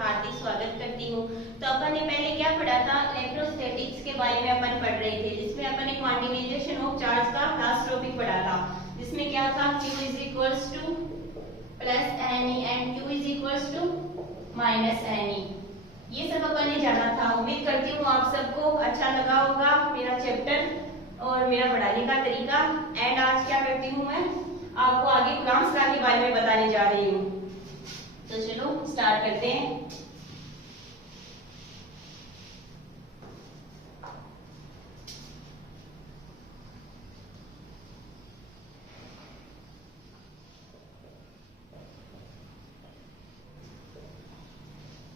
हार्दिक स्वागत करती हूँ। तो अपन ने पहले क्या पढ़ा था, इलेक्ट्रोस्टैटिक्स के बारे में अपन पढ़ रहे थे, जिसमें अपन ने क्वांटिटाइजेशन ऑफ चार्ज का लास्ट टॉपिक पढ़ा था, जिसमें क्या था Q is equals to plus n and Q is equals to minus n. ये सब अपन ने जाना था। उम्मीद करती हूँ आप सबको अच्छा लगा होगा मेरा चैप्टर और मेरा पढ़ाने का तरीका। एंड आज क्या करती हूँ, मैं आपको आगे कूलॉम्स लॉ के बारे में बताने जा रही हूँ। तो चलो स्टार्ट करते हैं।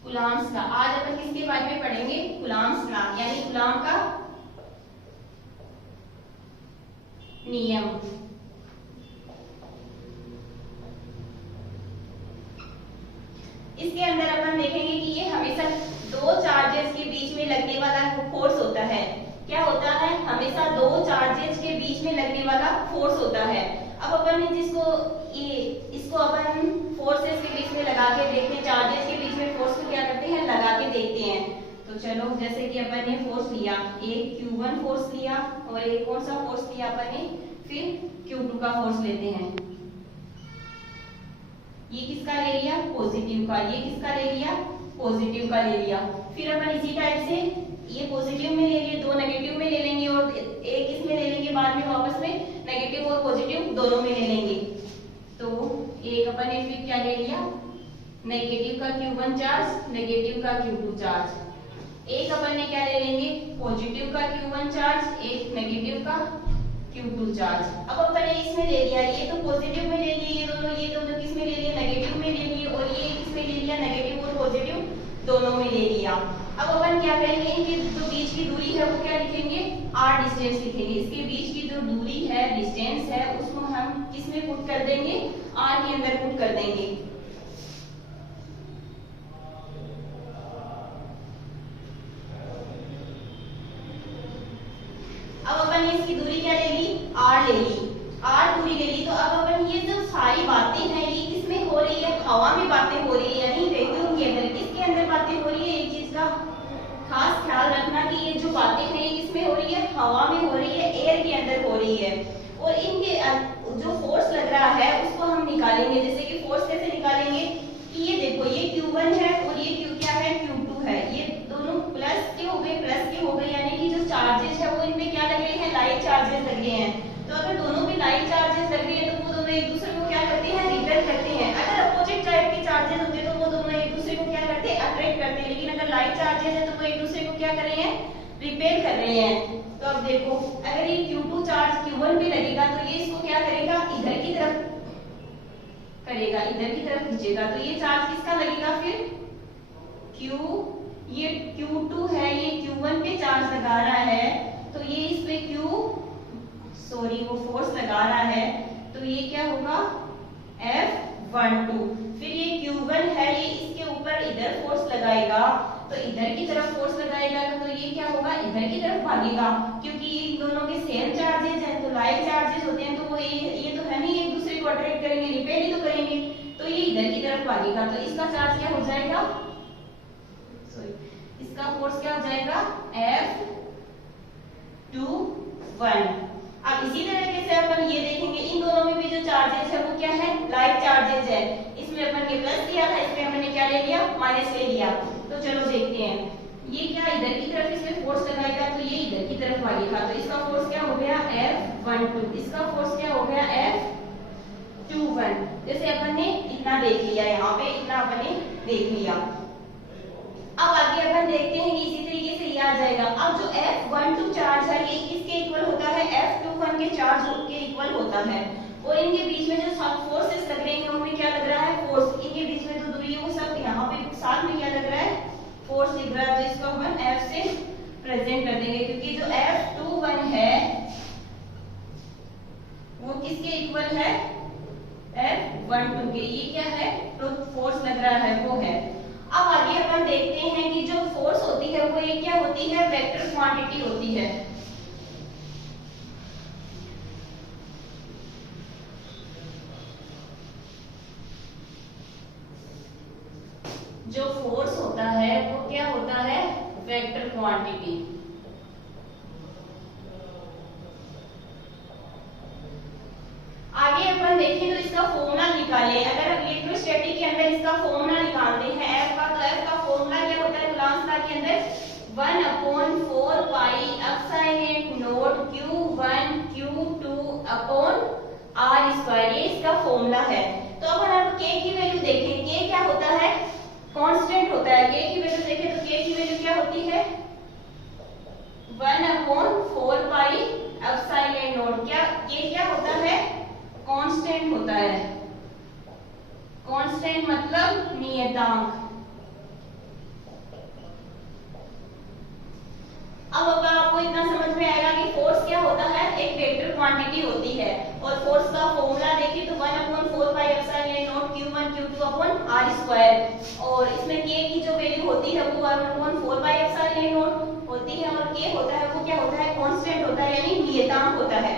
कूलॉम्स लॉ आज अपन किसके बारे में पढ़ेंगे? कूलॉम्स लॉ यानी कूलॉम का नियम। इसके अंदर अपन देखेंगे कि ये हमेशा दो चार्जेस के बीच में लगने वाला फोर्स होता है। क्या होता है? हमेशा दो चार्जेस के बीच में लगने वाला फोर्स होता है। अब अपन ने इसको अपन फोर्सेस के बीच में लगा के देखते हैं, चार्जेस के बीच में फोर्स को क्या करते हैं, लगा के देखते हैं। तो चलो, जैसे कि अपन ने फोर्स लिया, एक Q1 फोर्स लिया और एक कौन सा फोर्स लिया अपन ने, फिर Q2 का फोर्स लेते हैं। ये किसका ले लिया? पॉजिटिव का। ये किसका ले लिया? पॉजिटिव का ले लिया। फिर अपन इसी टाइप से ये पॉजिटिव में ले लिए, दो नेगेटिव में ले लेंगे और एक इसमें ले लेंगे, बाद में वापस में नेगेटिव और पॉजिटिव दोनों में ले लेंगे। तो एक अपन ने फिर क्या ले लिया, नेगेटिव का Q1 चार्ज, नेगेटिव का Q2 चार्ज। एक अपन ने क्या ले लेंगे, पॉजिटिव का Q1 चार्ज, एक नेगेटिव का Q2 चार्ज। अब अपन ने इसमें ले लिया, ये तो पॉजिटिव में ले लिए, ये दोनों किस में ले लिए, नेगेटिव में ले लिए, और ये किसमें ले लिया, नेगेटिव और पॉजिटिव दोनों में ले लिया। अब अपन क्या करेंगे, इनके जो बीच की दूरी है वो क्या लिखेंगे, r डिस्टेंस लिखेंगे। इसके बीच की जो दूरी है, डिस्टेंस है, उसको हम किसमें पुट कर देंगे, r के अंदर पुट कर देंगे। अब अपन ने इसकी दूरी क्या ले ली, r ले ली, r दूरी ले ली। तो अब अपन ये जो सारी बातें हैं ये किसमें हो रही है, हवा में बातें हो रही है, यानी वैक्यूम के अंदर। किसके अंदर बातें हो रही है, एक चीज का खास ख्याल रखना कि ये जो बातें हैं ये किसमें हो रही है, हवा में हो रही है, एयर के अंदर हो रही है। और इनके जो फोर्स लग रहा है उसको हम निकालेंगे। जैसे कि फोर्स कैसे निकालेंगे कि ये देखो, ये Q1 है और ये Q क्या है, Q2 है। ये दोनों प्लस के हो गए, यानी कि जो चार्जेस है वो इनमें क्या लग रहे हैं, लाइट चार्जेस लग रहे हैं। तो अगर दोनों में लाइट चार्जेस लग रही है तो वो दोनों एक दूसरे को क्या करते हैं, रिपेल करते हैं। अगर अपोजिट टाइप के चार्जेस होते हैं तो वो दोनों एक दूसरे को क्या करते हैं, अट्रैक्ट करते हैं। लेकिन अगर लाइट चार्जेस है तो वो एक दूसरे को क्या कर रहे हैं, रिपेल कर रहे हैं। तो अब देखो, अगर ये Q2 चार्ज Q1 पे लगेगा तो ये इसको क्या करेगा, इधर की तरफ करेगा, इधर की तरफ खींचेगा। तो ये चार्ज किसका लगेगा, फिर ये Q2 है, ये Q1 पे चार्ज लगा रहा है, तो ये इस पे वो फोर्स लगा रहा है, तो ये क्या होगा, F12। फिर ये Q1 है, ये इसके ऊपर इधर फोर्स लगाएगा, तो इधर की तरफ फोर्स लगाएगा, तो ये क्या होगा, इधर की तरफ भागेगा। क्योंकि इन दोनों के सेम चार्जेस हैं, तो लाइट चार्जेस होते हैं, तो वो ये तो है नहीं एक दूसरे को अट्रैक्ट करेंगे, रिपेल ही तो करेंगे। तो ये इधर की तरफ भागेगा, तो इसका चार्ज क्या हो जाएगा, इसका फोर्स क्या हो जाएगा, F21। अब इसी तरीके से अपन ये देखेंगे, इन दोनों में भी जो चार्जेस है वो क्या है, लाइट चार्जेस है। इसमें अपन ने प्लस लिया था, इसमें हमने क्या ले लिया, माइनस ले लिया। तो चलो देखते हैं, ये क्या इधर की तरफ इसमें फोर्स लगाएगा, तो ये इधर की तरफ भागेगा। तो इसका फोर्स क्या हो गया, F12। इसका फोर्स क्या हो गया, F21। जैसे अपन ने इतना देख लिया, यहाँ पे इतना अपन ने देख लिया। अब आगे अपन देखते हैं कि इसी तरीके से ये आ जाएगा। अब जो F12 चार्ज है ये किसके इक्वल होता है, F21 के चार्ज के इक्वल होता है। और इनके बीच में जो सब फोर्सेस लग रहे हैं उनमें क्या लग रहा है, फोर्स। इनके बीच में जो दूरी है वो सब यहाँ पे साथ में क्या लग रहा है, फोर्स दिख रहा है। तो इसको अपन F से प्रेजेंट कर देंगे, क्योंकि जो F21 है वो किसके इक्वल है, F12 के। ये क्या है, तो फोर्स लग रहा है वो है। अब आगे अपन देखते हैं कि जो फोर्स होती है वो ये क्या होती है, वेक्टर क्वांटिटी होती है। जो फोर्स वेक्टर क्वांटिटी। आगे अपन देखें तो इसका फॉर्मूला निकालें। अगर हम इलेक्ट्रोस्टैटिक के अंदर इसका फॉर्मूला निकालते हैं F का, तो F का फॉर्मूला क्या होता है कूलम्ब्स लॉ के अंदर 1/4 pi epsilon not Q1 Q2 upon R square, ये इसका फॉर्मूला है। तो अपन अब K की वैल्यू देखें, K क्या होता है, कांस्टेंट होता है। K की वैल्यू देखें तो K की वैल्यू क्या होती है 1/4 पाई एप्सिलॉन नॉट। क्या K क्या होता है, कांस्टेंट होता है। कांस्टेंट मतलब नियतांक। अब आपको इतना समझ में आएगा कि फोर्स क्या होता है, एक वेक्टर क्वांटिटी होती है। और फोर्स का फॉर्मूला देखिए तो 1/4 pi epsilon not Q1 Q2 upon R square. और इसमें K की जो वैल्यू होती है वो 1/4 पाई एप्सिलॉन नॉट होती है, और K होता है वो क्या होता है, कांस्टेंट होता है, यानी नियतांक होता है।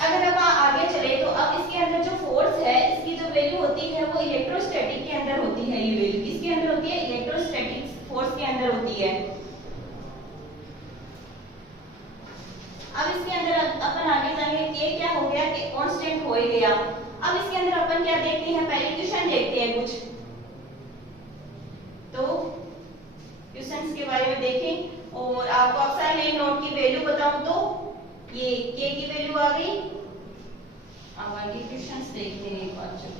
अगर अब आगे चले तो अब इसके अंदर जो फोर्स है इसकी जो वैल्यू होती है वो इलेक्ट्रोस्टैटिक के अंदर होती है। ये वैल्यू किसके अंदर होती है, इलेक्ट्रोस्टैटिक फोर्स के अंदर होती है। अब इसके अंदर अपन आगे जाएंगे, K क्या हो गया कि कांस्टेंट हो ही गया। अब इसके अंदर अपन क्या देखते हैं, पहले क्वेश्चन देखते हैं कुछ। तो क्वेश्चंस के बारे में देखें और आपको एप्सिलॉन नॉट की वैल्यू बताऊं तो ये K की वैल्यू आ गई। अब आगे क्वेश्चंस देखते हैं एक बार। चलो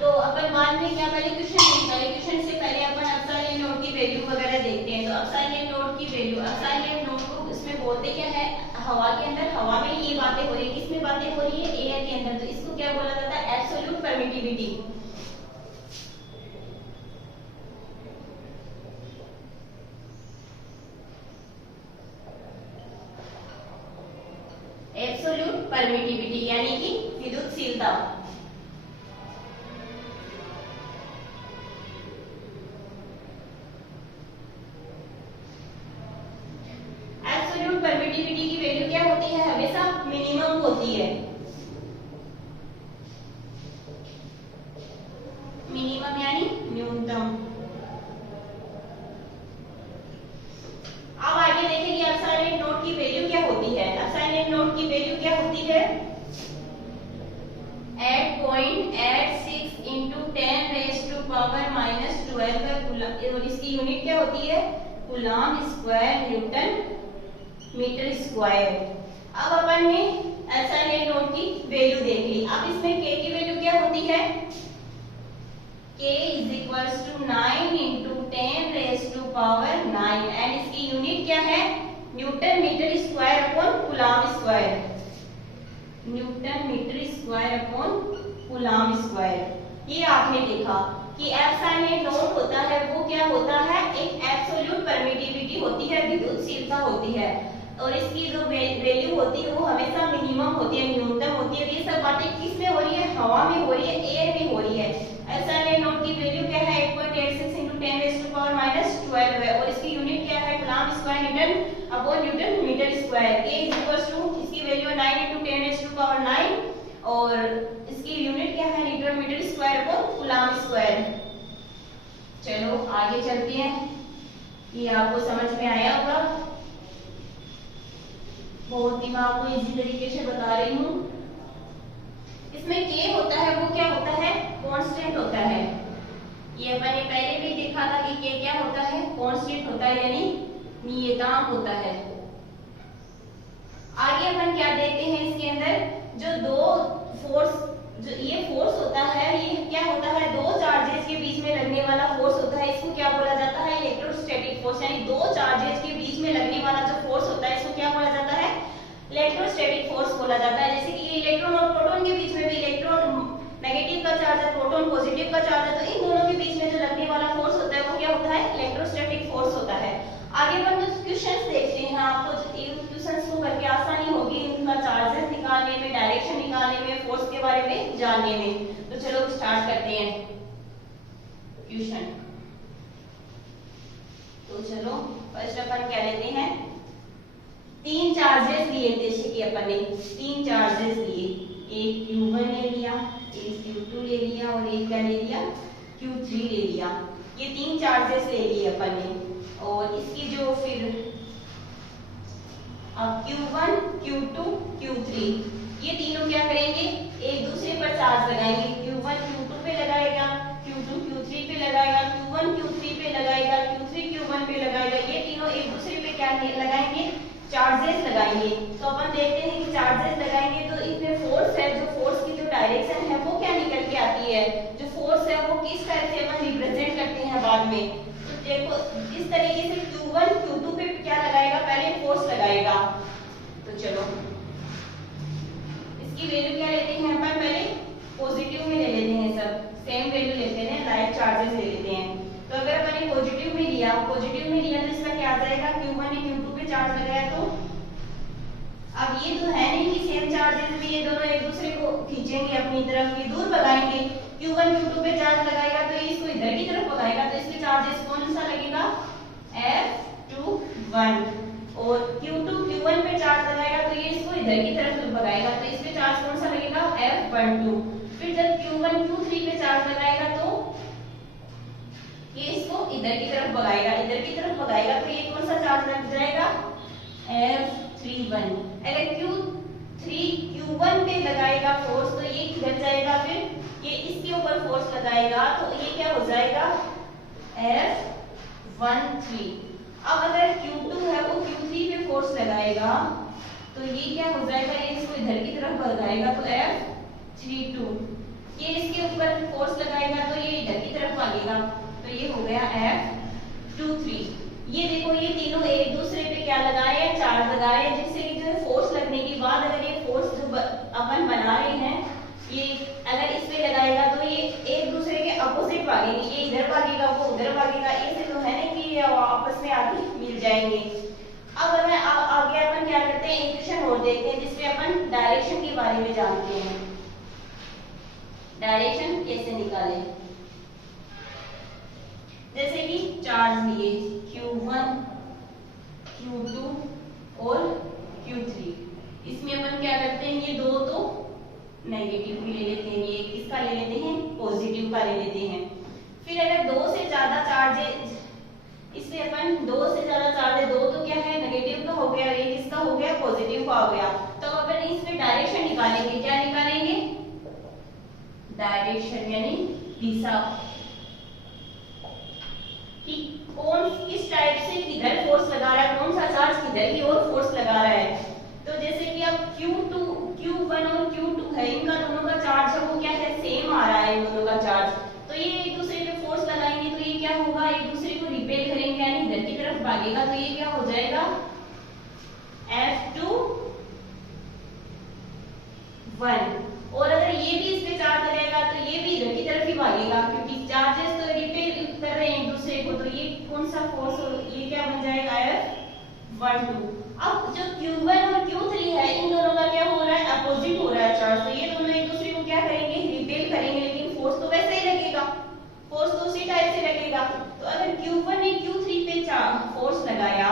तो अपन मान में क्या पहले क्वेश्चन निकाले, क्वेश्चन से पहले अपन एप्सिलॉन नॉट की वैल्यू वगैरह देखते हैं। तो एप्सिलॉन नॉट की वैल्यू, एप्सिलॉन नॉट को इसमें बोलते क्या है, हवा के अंदर, हवा में ये बातें हो रही है, किसमें बातें हो रही है, एयर के अंदर। तो इसको क्या बोला जाता है, एब्सोल्यूट परमिटिविटी। एब्सोल्यूट परमिटिविटी यानी कि विद्युतशीलता। एब्सोल्यूट परमिटिविटी की वैल्यू क्या होती है, हमेशा मिनिमम होती है। मिनिमम यानी न्यूनतम। अब आगे देखेंगे एप्सिलॉन नॉट की वैल्यू क्या होती है। एप्सिलॉन नॉट की वैल्यू क्या होती है 8.86 into 10⁻⁻12 और इसकी यूनिट क्या होती है, coulomb square newton metre square. अब अपन ने एप्सिलॉन नॉट की वैल्यू देख ली। अब इसमें K की वैल्यू क्या होती है, K = 9 into 10⁻⁹ एंड इसकी यूनिट क्या है, newton metre square upon coulomb square. Newton metre square upon coulomb square. ये आपने देखा कि एप्सिलॉन नॉट होता है वो क्या होता है, एक एब्सोल्यूट परमिटिविटी होती है, विद्युतशीलता होती है। और इसकी जो वैल्यू होती है वो हमेशा मिनिमम होती है, न्यूनतम होती है। ये सब बातें किस में हो रही है, हवा में हो रही है, एयर में हो रही है। एप्सिलॉन नॉट की वैल्यू क्या है 8.86 into 10⁻⁻12 है और इसकी यूनिट क्या है, coulomb square newton upon newton metre square. K इसकी वैल्यू 9 into 10⁻⁹ और इसकी यूनिट क्या है, newton metre square upon coulomb square. चलो आगे चलते हैं, ये आपको समझ में आया होगा। बहुत ही मैं आपको इजी तरीके से बता रही हूँ। इसमें K होता है वो क्या होता है, कांस्टेंट होता है। ये अपन ने पहले भी देखा था कि K क्या होता है, कांस्टेंट होता है यानी नियतांक होता है। आगे अपन क्या देखते हैं, इसके अंदर जो दो फोर्स, जो ये फोर्स होता है, ये क्या होता है, दो चार्जेस के बीच में लगने वाला फोर्स होता है। इसको क्या बोला जाता है, इलेक्ट्रोस्टैटिक फोर्स। यानी दो चार्जेस के बीच में लगने वाला जो फोर्स होता है इसको क्या बोला जाता है, इलेक्ट्रोस्टैटिक फोर्स बोला जाता है। जैसे कि इलेक्ट्रॉन और प्रोटॉन के बीच में भी, इलेक्ट्रॉन नेगेटिव का चार्ज है, प्रोटॉन पॉजिटिव का चार्ज है, तो इन दोनों के बीच में जो लगने वाला फोर्स होता है वो क्या होता है, इलेक्ट्रोस्टैटिक फोर्स होता है। आगे अपन कुछ क्वेश्चंस देखते हैं, आपको क्वेश्चंस को करके आसानी होगी इनका चार्जेस निकालने में, डायरेक्शन निकालने में, फोर्स के बारे में जानने में। तो चलो स्टार्ट करते हैं क्वेश्चन। तो चलो फर्स्ट अपन क्या लेते हैं, तीन चार्जेस लिए, जैसे कि अपन ने तीन चार्जेस लिए, एक Q1 ले लिया, एक Q2 ले लिया और एक क्या ले लिया, Q3 ले लिया। ये 3 चार्जेस ले लिए अपन ने। और इसकी जो फिर अब Q1, Q2, Q3 ये तीनों क्या करेंगे, एक दूसरे पर चार्ज लगाएंगे। Q1 Q2 पे लगाएगा, Q2 Q3 पे लगाएगा, Q1 Q3 पे लगाएगा, Q3 Q1 पे लगाएगा। ये तीनों एक दूसरे पे क्या लगाएंगे, चार्जेस लगाएंगे। तो अपन देखते हैं कि चार्जेस लगाएंगे तो इसमें फोर्स है, जो फोर्स की जो डायरेक्शन है वो क्या निकल के आती है, जो फोर्स है वो किस टाइप से अपन रिप्रेजेंट करते हैं बाद में। तो देखो इस तरीके से Q1 Q2 पे क्या लगाएगा, पहले फोर्स लगाएगा। तो चलो इसकी वैल्यू क्या लेते हैं अपन, पहले पॉजिटिव में ले लेते हैं, सब सेम वैल्यू लेते हैं, लाइक चार्जेस ले लेते हैं। तो अगर अपन ने पॉजिटिव में लिया तो इसका क्या आ जाएगा, Q1 ने Q2 पे चार्ज लगाया तो अब ये तो है नहीं कि सेम चार्जेस में ये दोनों एक दूसरे को खींचेंगे अपनी तरफ, ये दूर भगाएंगे। Q1 Q2 पे चार्ज लगाएगा तो ये इसको इधर की तरफ भगाएगा, तो इसके चार्जेस कौन सा लगेगा, F21। और Q2 Q1 पे चार्ज लगाएगा तो ये इसको इधर की तरफ भगाएगा, तो इसके चार्ज कौन सा लगेगा, F12। फिर जब Q1 Q3 पे चार्ज लगाएगा तो ये इसको इधर की तरफ भगाएगा, इधर की तरफ भगाएगा तो ये कौन सा चार्ज लग जाएगा, F31। अगर Q3 Q1 पे लगाएगा फोर्स तो ये किधर जाएगा, फिर ये इसके ऊपर फोर्स लगाएगा तो ये क्या हो जाएगा, F13। अब अगर Q2 है वो Q3 पे फोर्स लगाएगा तो ये क्या हो जाएगा, ये इसको इधर की तरफ भगाएगा तो F32। ये इसके ऊपर फोर्स लगाएगा तो ये इधर की तरफ भागेगा, तो ये हो गया F23। ये देखो ये तीनों एक दूसरे पे क्या लगाए हैं, चार्ज लगाए हैं, जिससे कि जो फोर्स लगने के बाद अगर ये फोर्स जो अपन बना रहे हैं, ये अगर इस पे लगाएगा तो ये एक दूसरे के अपोजिट भागेंगे, ये इधर भागेगा वो उधर भागेगा, ऐसे तो है नहीं कि आपस में आके मिल जाएंगे। अब अगर आगे अपन क्या करते हैं, इक्वेशन और देखते हैं जिसमें अपन डायरेक्शन के बारे में जानते हैं, डायरेक्शन कैसे निकालें। जैसे कि चार्ज लिए Q1, Q2 और Q3, इसमें अपन क्या करते हैं, ये दो तो नेगेटिव भी ले लेते हैं, ये किसका ले लेते हैं, पॉजिटिव का ले लेते हैं। फिर अगर दो से ज्यादा चार्ज है, इससे अपन दो से ज्यादा चार्ज है, दो तो क्या है नेगेटिव का हो गया, एक इसका हो गया पॉजिटिव का हो गया, तो अपन इसमें डायरेक्शन निकालेंगे। क्या निकालेंगे, डायरेक्शन यानी दिशा, कि कौन किस टाइप से किधर फोर्स लगा रहा है, कौन सा चार्ज किधर की ओर फोर्स लगा रहा है। तो जैसे कि अब Q1 और Q2 है, इनका दोनों का चार्ज है वो क्या है, सेम आ रहा है दोनों का चार्ज, तो ये एक दूसरे पे फोर्स लगाएंगे तो ये क्या होगा, एक दूसरे को रिपेल करेंगे यानी इधर की तरफ भागेगा, तो ये क्या हो जाएगा, F21। और अगर ये भी इस पे चार्ज लगेगा तो ये भी इधर की तरफ ही भागेगा, क्योंकि चार्जेस तो रिपेल कर रहे हैं एक दूसरे को, तो ये कौन सा फोर्स, ये क्या बन जाएगा, F12। अब जो Q1 और Q3 है, इन दोनों का क्या हो रहा है, अपोजिट हो रहा है चार्ज, तो ये दोनों एक दूसरे को क्या करेंगे, रिपेल करेंगे, लेकिन फोर्स तो वैसे ही लगेगा, फोर्स तो उसी टाइप से लगेगा। तो अगर Q1 ने Q3 पे फोर्स लगाया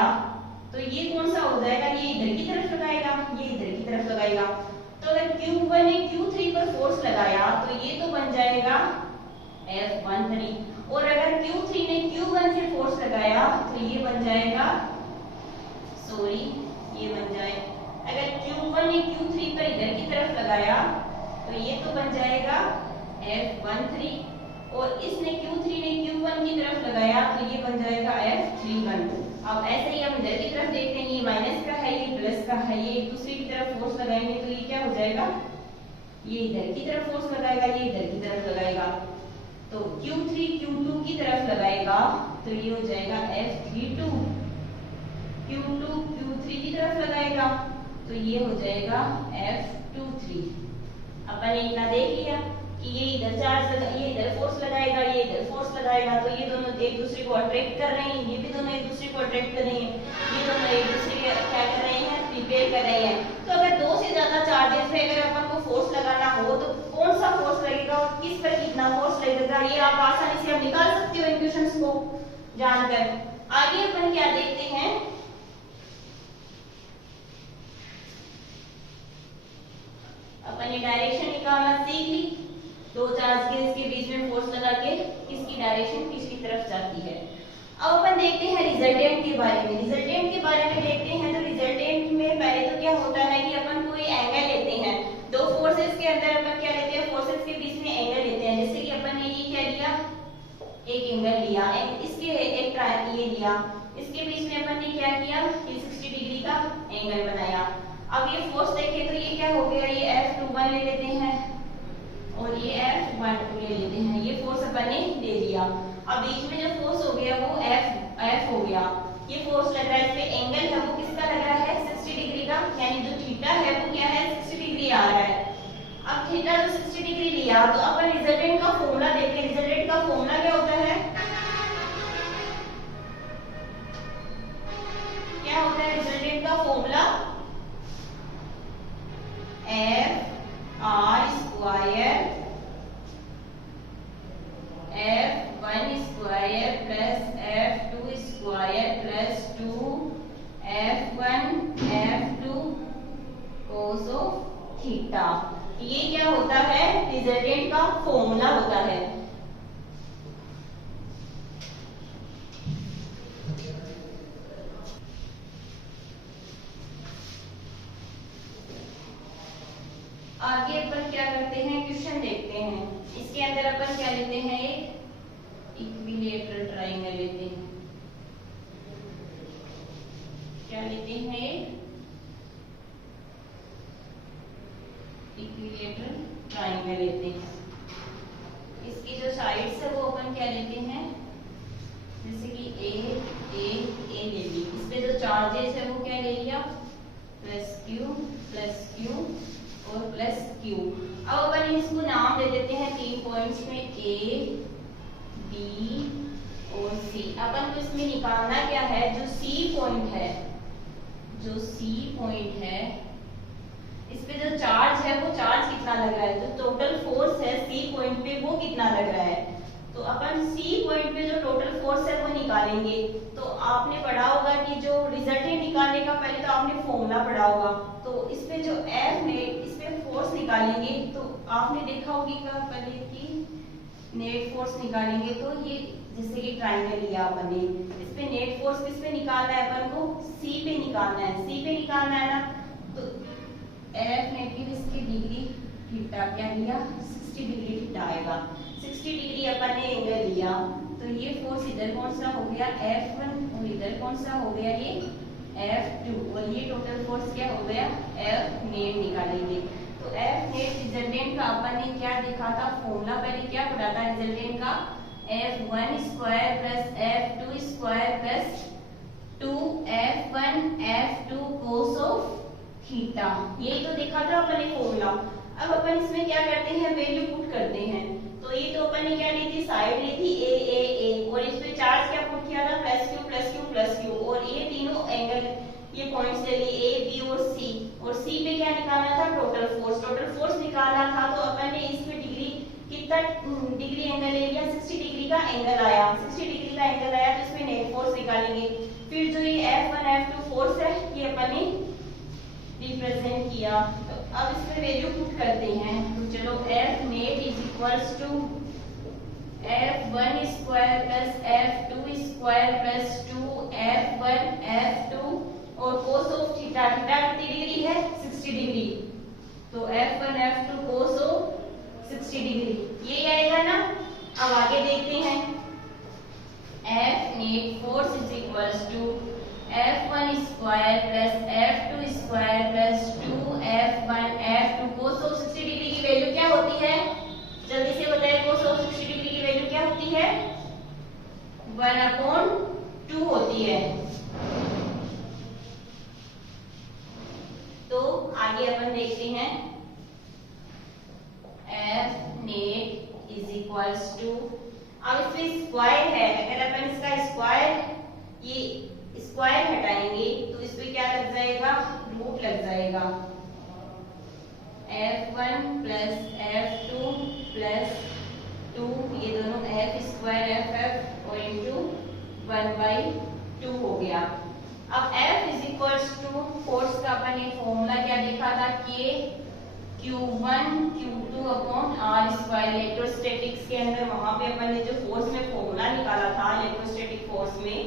तो ये कौन सा हो जाएगा, ये इधर की तरफ लगाएगा, ये इधर की तरफ लगाएगा। तो अगर Q1 ने Q3 पर फोर्स लगाया तो ये तो बन जाएगा F13, और अगर Q3 ने Q1 से फोर्स लगाया तो ये बन जाएगा, सॉरी ये बन जाए, अगर Q1 ने Q3 पर इधर की तरफ लगाया तो ये तो बन जाएगा F13, और इसने Q3 ने Q1 की तरफ लगाया तो ये बन जाएगा F31। अब ऐसे ही हम इधर की तरफ देखते हैं, ये माइनस का है ये प्लस का है, ये एक दूसरे की तरफ फोर्स लगाएंगे तो ये क्या हो जाएगा, ये इधर की तरफ फोर्स लगाएगा, ये इधर की तरफ लगाएगा, तो Q3 Q2 की तरफ लगाएगा तो ये हो जाएगा F32, Q2 Q3 की तरफ लगाएगा तो ये हो जाएगा F23। अपन ने इतना देख लिया कि ये इधर चार्ज ये इधर फोर्स लगाएगा, ये इधर फोर्स लगाएगा, तो ये दोनों एक दूसरे को अट्रैक्ट कर रहे हैं, ये भी दोनों एक दूसरे को अट्रैक्ट कर रहे हैं, ये दोनों एक दूसरे के क्या कर रहे हैं, रिपेल कर रहे हैं। तो अगर दो से ज्यादा चार्जेस पे अगर अपन को फोर्स लगाना हो तो कौन सा फोर्स लगेगा और किस पर कितना फोर्स लगेगा, ये आप आसानी से आप निकाल सकते हो इक्वेशंस को जानकर। आगे अपन क्या देखते हैं, अपन ने डायरेक्शन निकालना सीख ली, दो चार्ज के इसके बीच में फोर्स लगा के किसकी डायरेक्शन किसकी तरफ जाती है। अब अपन देखते हैं रिजल्टेंट के बारे में। रिजल्टेंट के बारे में देखते हैं तो रिजल्टेंट में पहले तो क्या होता है कि अपन कोई एंगल लेते हैं, दो फोर्सेस के अंदर अपन क्या लेते हैं, फोर्सेस के बीच में एंगल लेते हैं। जैसे कि अपन ने ये क्या लिया, एक एंगल लिया, इसके एक ये लिया, इसके बीच में अपन ने क्या किया, ये 60 डिग्री का एंगल बनाया। अब ये फोर्स देखें तो ये क्या हो गया, ये F21 ले लेते हैं और ये F12 ले लेते हैं, ये फोर्स अपन ने ले लिया। अब बीच में जो फोर्स हो गया वो F हो गया। ये फोर्स लग रहा है, इस पे एंगल है वो किसका लग रहा है, 60 डिग्री का, यानी जो थीटा है वो क्या है, 60 डिग्री आ रहा है। अब थीटा जो 60 डिग्री लिया तो अपन रिजल्टेंट का फॉर्मूला देखें। रिजल्टेंट का फॉर्मूला क्या होता है, क्या होता है रिजल्टेंट का formula, F(r square F1 square plus F2 square plus 2F1 F2 cos of theta. ये क्या होता है, रिजल्टेंट का फॉर्मूला होता है। आगे अपन क्या करते हैं, क्वेश्चन देखते हैं। इसके अंदर अपन क्या लेते हैं, एक इक्विलेटरल ट्रायंगल लेते हैं। क्या लेते हैं, इक्विलेटरल ट्रायंगल लेते हैं। इसकी जो साइड्स है वो अपन क्या लेते हैं, जैसे कि ए ले ली, इस पे जो चार्जेस है वो क्या ले लिया, प्लस क्यू और प्लस क्यू। अब अपन इसको नाम दे देते हैं 3 पॉइंट्स में, ए बी और सी। अपन को इसमें निकालना क्या है, जो सी पॉइंट है, जो सी पॉइंट है इस पे जो चार्ज है वो चार्ज कितना लग रहा है, जो टोटल फोर्स है सी पॉइंट पे वो कितना लग रहा है। तो अपन सी पॉइंट पे जो टोटल फोर्स है वो निकालेंगे। तो आपने पढ़ा होगा कि जो रिजल्टेंट निकालने का पहले तो आपने फॉर्मूला पढ़ा होगा। तो इस पे जो एफ नेट, इस पे फोर्स निकालेंगे तो आपने देखा होगा पहले कि नेट फोर्स निकालेंगे तो ये जैसे कि ट्रायंगल लिया अपन ने, इस पे नेट फोर्स किस पे निकालना है, अपन को सी पे निकालना है, सी पे निकालना है ना। तो एफ नेगेटिव इसकी डिग्री थीटा क्या लिया, 60 डिग्री थीटा आएगा। 60 डिग्री अपन ने एंगल लिया तो ये फोर्स इधर कौन सा हो गया, F1 और इधर कौन सा हो गया, ये F2 और ये टोटल फोर्स क्या हो गया, F नेट निकालेंगे। तो F नेट रिजल्टेंट का अपन ने क्या देखा था, फॉर्मूला पहले क्या पढ़ा था रिजल्टेंट का, F1 square plus F2 square plus 2F1 F2 cos of theta. यही तो देखा था अपन ने फॉर्मूला। अब अपन इसमें क्या करते हैं, वैल्यू पुट करते हैं। तो ये तो अपन ने क्या ली थी, साइड ली थी ए और इस पे चार्ज क्या पुट किया था, प्लस क्यू और ये तीनों एंगल, ये पॉइंट्स ले लिए ए बी और सी पे क्या निकालना था, टोटल फोर्स निकालना था। तो अपन ने इसमें डिग्री कितना डिग्री एंगल ले लिया, 60 डिग्री का एंगल आया, 60 डिग्री का एंगल आया तो इसमें नेट फोर्स निकालेंगे। फिर जो ये F1 F2 फोर्स है ये अपन ने रिप्रेजेंट किया। तो अब इसमें वैल्यू पुट करते हैं। तो चलो F net is equals to F1 square plus F2 square plus 2F1 F2 और cos ऑफ थीटा, थीटा कितनी डिग्री है, 60 डिग्री। तो F1 F2 cos of 60 degree ये आएगा ना। अब आगे देखते हैं, F net force is equals to F1 square plus F2 square plus 2F1 F2 cos of 60 degree की वैल्यू क्या होती है, जल्दी से बताइए, cos ऑफ 60 डिग्री की वैल्यू क्या होती है, 1/2 होती है। तो आगे अपन देखते हैं, F net is equals to, अब इसमें स्क्वायर है, अगर अपन इसका स्क्वायर, ये स्क्वायर हटाएंगे तो इस पे क्या लग जाएगा, रूट लग जाएगा। F1 प्लस F2 प्लस 2, ये दोनों F स्क्वायर FF और इंटू 1/2 हो गया। अब F is equals to force का अपन ये फॉर्मूला क्या देखा था, K Q1 Q2 upon R square. Electrostatics के अंदर वहां पे अपन ने जो फोर्स में फॉर्मूला निकाला था इलेक्ट्रोस्टैटिक फोर्स में,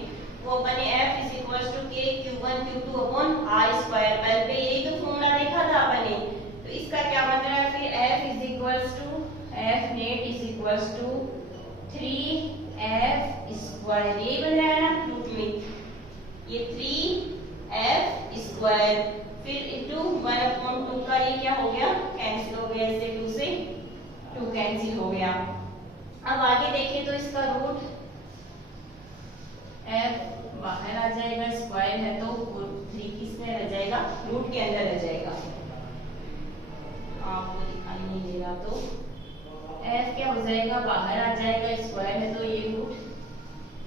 वो अपन ने F is equal to K Q1 Q2 upon R square. पहले पे यही तो फॉर्मूला देखा था अपन ने, तो इसका क्या मतलब है फिर F is equal to F net is equal to 3F square. ये बन रहा है ना रूट में, ये 3F स्क्वायर, फिर इनटू 1 अपॉन 2 का ये क्या हो गया, कैंसिल हो गया, इससे 2 से 2 कैंसिल हो गया। अब आगे देखें तो इसका रूट F बाहर आ जाएगा, स्क्वायर है तो 3 किसमें रह जाएगा, रूट के अंदर रह जाएगा। आपको दिखाई नहीं देगा तो F क्या हो जाएगा, बाहर आ जाएगा, स्क्वायर है तो ये रूट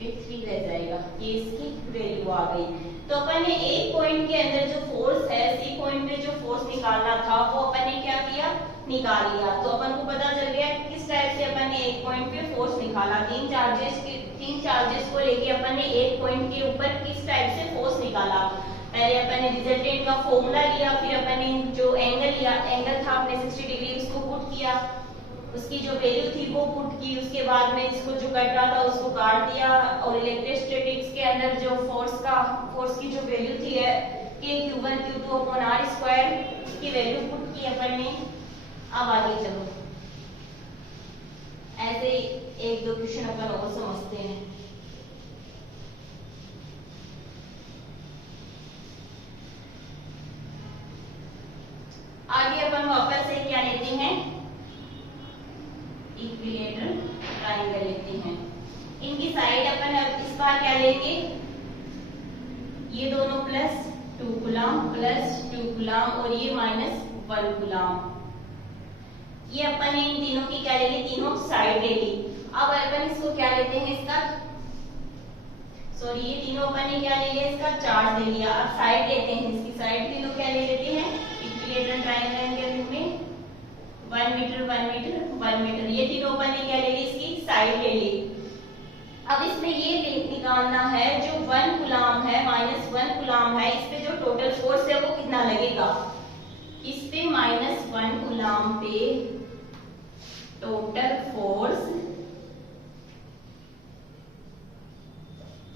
3 रह जाएगा। ये इसकी वैल्यू आ गई। तो अपन ने एक पॉइंट के अंदर जो फोर्स है, सी पॉइंट पे जो फोर्स निकालना था वो अपन ने क्या किया, निकाल लिया। तो अपन को पता चल गया किस टाइप से अपन ने एक पॉइंट पे फोर्स निकाला। तीन चार्जेस को लेके अपन ने एक पॉइंट के ऊपर किस टाइप से फोर्स निकाला। पहले अपन ने रिजल्टेंट का फॉर्मूला लिया, फिर अपन ने जो एंगल लिया, एंगल था अपने 60 डिग्री, उसको पुट किया, उसकी जो वैल्यू थी वो पुट की, उसके बाद में इसको जो कट रहा था उसको काट दिया, और इलेक्ट्रोस्टैटिक्स के अंदर जो फोर्स की जो वैल्यू थी है K Q1 Q2 upon R square, की वैल्यू पुट की अपन ने। अब आगे चलो, ऐसे एक दो क्वेश्चन अपन और समझते हैं। आगे अपन वापस से क्या लेते हैं, इक्विलेटरल ट्रायंगल लेते हैं। इनकी साइड अपन इस बार क्या लेंगे, ये दोनों प्लस 2 कूलम और ये माइनस 1 कूलम। ये अपन ने इन तीनों की क्या ले ली, तीनों साइड ले ली। अब अपन इसको क्या लेते हैं, ये तीनों अपन ने क्या ले लिया, इसका चार्ज ले लिया। अब साइड लेते हैं, इसकी साइड तीनों क्या ले लेते हैं, इक्विलेटरल ट्रायंगल के रूप में 1 मीटर 1 मीटर 1 मीटर। ये तीनों अपन ने क्या ले ली, इसकी साइड ले ली। अब इसमें ये निकालना है जो 1 कूलम है माइनस 1 कूलम है, इस पे जो टोटल फोर्स है वो कितना लगेगा। इस पे -1 कूलम पे टोटल फोर्स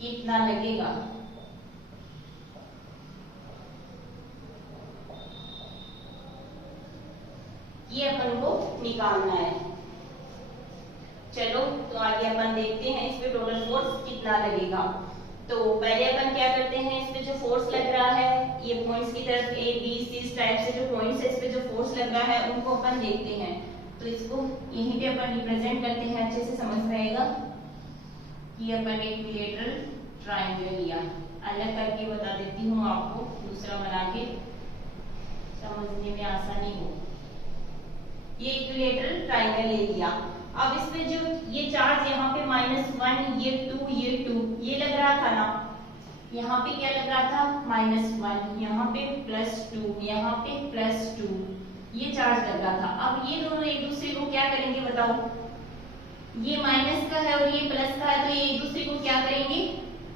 कितना लगेगा। ये अपन को निकालना है। चलो तो आगे अपन देखते हैं इस पे टोटल फोर्स कितना लगेगा। तो पहले अपन क्या करते हैं, इस पे जो फोर्स लग रहा है, ये पॉइंट्स की तरफ A B C इस टाइप से जो पॉइंट्स है इस पे जो फोर्स लग रहा है उनको अपन देखते हैं। तो इसको यहीं पे अपन रिप्रेजेंट करते हैं, अच्छे से समझ रहेगा। कि अपन इक्विलेटरल ट्रायंगल लिया, अलग करके बता देती हूँ आपको, दूसरा बना के समझने में आसानी हो। ये इक्विलेटरल ट्रायंगल ले लिया। अब इसमें जो ये चार्ज यहाँ पे -1 ये 2 ये 2 ये लग रहा था ना, यहाँ पे क्या लग रहा था -1, यहाँ पे +2, यहाँ पे +2, ये चार्ज लग रहा था। अब ये दोनों एक दूसरे को क्या करेंगे बताओ, ये माइनस का है और ये प्लस का है, तो ये एक दूसरे को क्या करेंगे,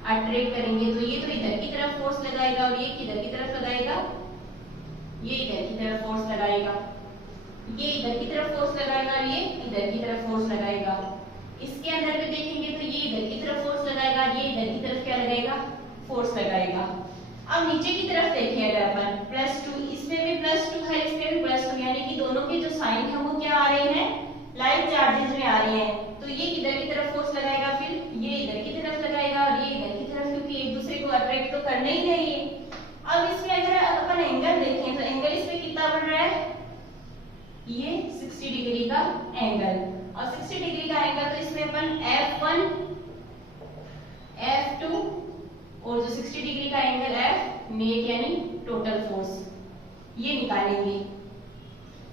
अट्रैक्ट करेंगे। तो ये तो इधर की तरफ फोर्स लगाएगा और ये किधर की तरफ लगाएगा, ये इधर की तरफ फोर्स लगाएगा, ये इधर की तरफ फोर्स लगाएगा और ये इधर की तरफ फोर्स लगाएगा। इसके अंदर भी देखेंगे तो ये इधर की तरफ फोर्स लगाएगा, ये इधर की तरफ क्या लगाएगा, फोर्स लगाएगा। अब नीचे की तरफ देखिए अगर अपन +2, इसमें भी +2 है, इसमें भी +2, यानी कि दोनों के जो साइन है वो क्या आ रहे हैं, लाइक चार्जेस में आ रहे हैं। तो ये किधर की तरफ फोर्स लगाएगा, फिर ये इधर की तरफ लगाएगा और ये इधर की तरफ, क्योंकि एक दूसरे को अट्रैक्ट तो करना ही है ये। अब इसमें अगर अपन एंगल देखें तो एंगल इसमें कितना बन रहा है, ये 60 डिग्री का एंगल, और 60 डिग्री का एंगल तो इसमें अपन F1 F2 और जो 60 डिग्री का एंगल F नेट यानी टोटल फोर्स ये निकालेंगे।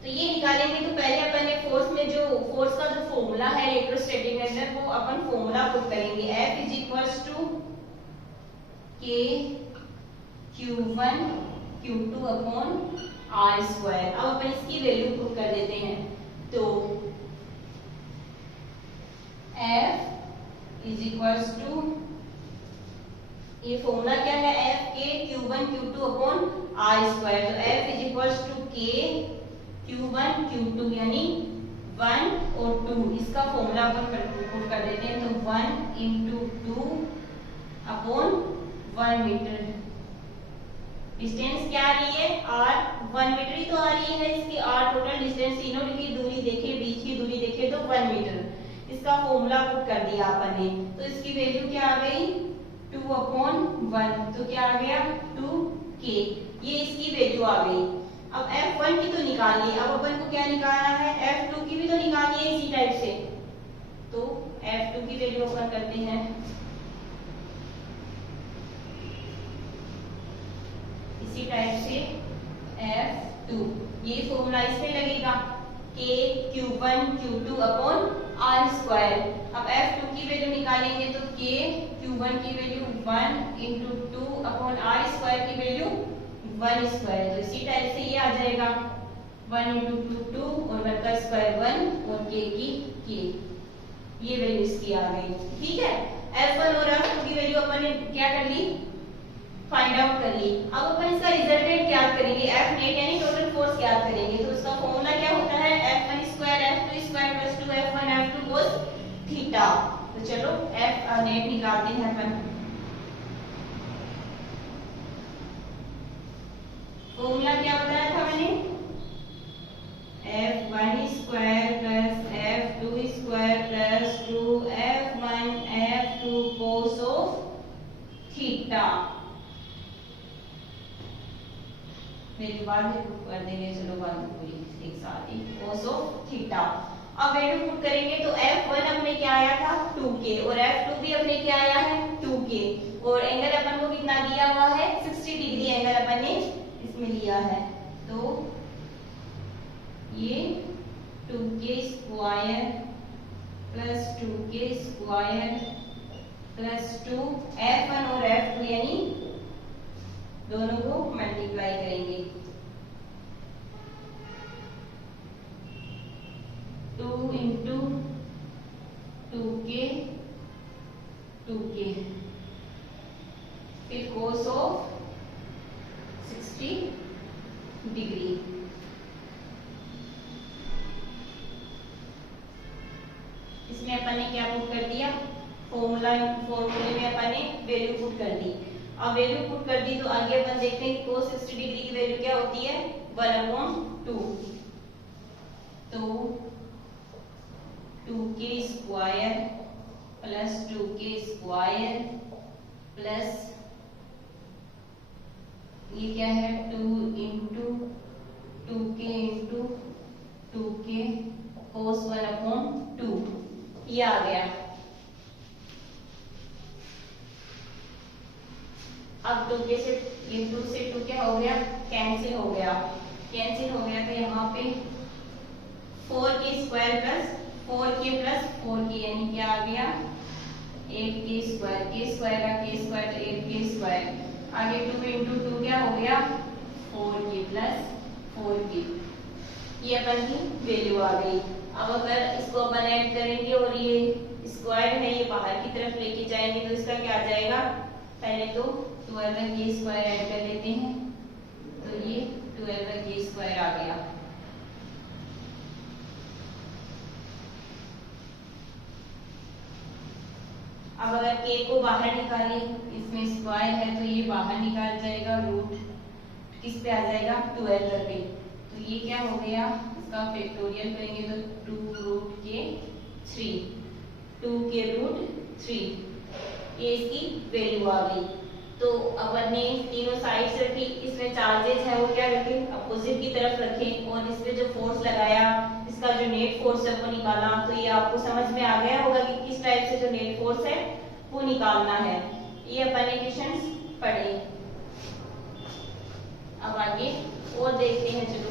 तो ये निकालेंगे तो पहले अपन ने फोर्स में जो फोर्स का जो फॉर्मूला है इलेक्ट्रोस्टैटिक के अंदर वो अपन फॉर्मूला पुट करेंगे, F is equals to K Q1 Q2 upon R square. अब अपन इसकी वैल्यू पुट कर देते हैं, तो F इज इक्वल्स टू, ये फॉर्मूला क्या है, F K Q1 Q2 upon R square. तो F is equals to K Q1 Q2 यानी 1 और 2, इसका फॉर्मूला अपन पुट कर देते हैं। तो 1 इंटू 2 अपॉन 1 मीटर। डिस्टेंस क्या आ रही है? r 1 मीटर ही तो आ रही है। इसकी r टोटल डिस्टेंस तीनों की दूरी देखे, बीच की दूरी देखे तो 1 मीटर। इसका फॉर्मूला पुट कर दिया अपन ने। तो इसकी वैल्यू क्या आ गई? 2 अपॉन 1। तो क्या आ गया? 2k। ये इसकी वैल्यू आ गई। अब F1 की तो निकाल ली, अब अपन को क्या निकालना है? F2 की भी तो निकालनी है इसी टाइप से। तो F2 की वैल्यू अपन करते हैं इसी टाइप से F2। ये फॉर्मूला इसमें लगेगा K Q1 Q2 upon R square. अब F2 की वैल्यू निकालेंगे तो K Q1 की value 1 into 2 upon R square की वैल्यू 1 स्क्वायर। तो इसी टाइप से ये आ जाएगा 1 इंटू 2 2 और 1 का स्क्वायर 1 और K की K। ये वैल्यू इसकी आ गई। ठीक है, F1 और F2 की वैल्यू अपन ने क्या कर ली? फाइंड आउट कर ली। अब अपन इसका रिजल्टेंट ज्ञात करेंगे, F नेट यानी टोटल फोर्स ज्ञात करेंगे। तो इसका फॉर्मूला क्या होता है? F1 square F2 square plus 2 F1 F2 cos theta. तो चलो F नेट निकालते हैं अपन। फॉर्मूला क्या बताया था मैंने? F1 square plus F2 square plus 2 F1 F2 cos theta. Value बाद में पुट कर देंगे, चलो बाद में पूरी एक साथ ही cos थीटा। अब वैल्यू पुट करेंगे तो F1 अपने क्या आया था? 2k और F2 भी अपने क्या आया है? 2k और एंगल अपन को कितना दिया हुआ है? 60 डिग्री एंगल अपन ने इसमें लिया है। तो ये 2k square plus 2k square plus 2 F1 और F2 यानी दोनों को मल्टीप्लाई करेंगे। 2 इंटू 2k 2k फिर cos ऑफ 60 डिग्री। इसमें अपन ने क्या पुट कर दिया? फॉर्मूले में अपन ने वैल्यू पुट कर दी। अब वैल्यू पुट कर दी तो आगे अपन देखते हैं कि cos 60 डिग्री की वैल्यू क्या होती है? 1/2। तो 2k square plus 2k square plus ये क्या है? 2 into 2k into 2k cos 1/2 ये आ गया। अब 2k से ये 2 से 2 क्या हो गया? कैंसिल हो गया। कैंसिल हो गया तो यहाँ पे 4k square plus 4k plus 4k यानी क्या आ गया? 8k square. k स्क्वायर का k स्क्वायर तो 8k स्क्वायर। आगे 2 इंटू 2 क्या हो गया? 4k plus 4k। ये अपन की वैल्यू आ गई। अब अगर इसको अपन ऐड करेंगे और ये स्क्वायर है ये बाहर की तरफ लेके जाएंगे तो इसका क्या आ जाएगा? पहले तो 12 का k स्क्वायर ऐड कर लेते हैं तो ये 12 का k स्क्वायर आ गया। अब अगर k को बाहर निकालें, इसमें स्क्वायर है तो ये बाहर निकाल जाएगा, रूट किस पे आ जाएगा? 12 पे। तो ये क्या हो गया? इसका फैक्टोरियल करेंगे तो 2 रूट के 3 2 के रूट 3 ये इसकी वैल्यू आ गई। तो अपन ने तीनों साइड्स रखी, इसमें चार्जेस है वो क्या रखे? अपोजिट की तरफ रखे और इसमें जो फोर्स लगाया इसका जो नेट फोर्स है वो निकाला। तो ये आपको समझ में आ गया होगा कि किस टाइप से जो नेट फोर्स है वो निकालना है। ये अपन ने क्वेश्चंस पढ़े। अब आगे और देखते हैं, चलो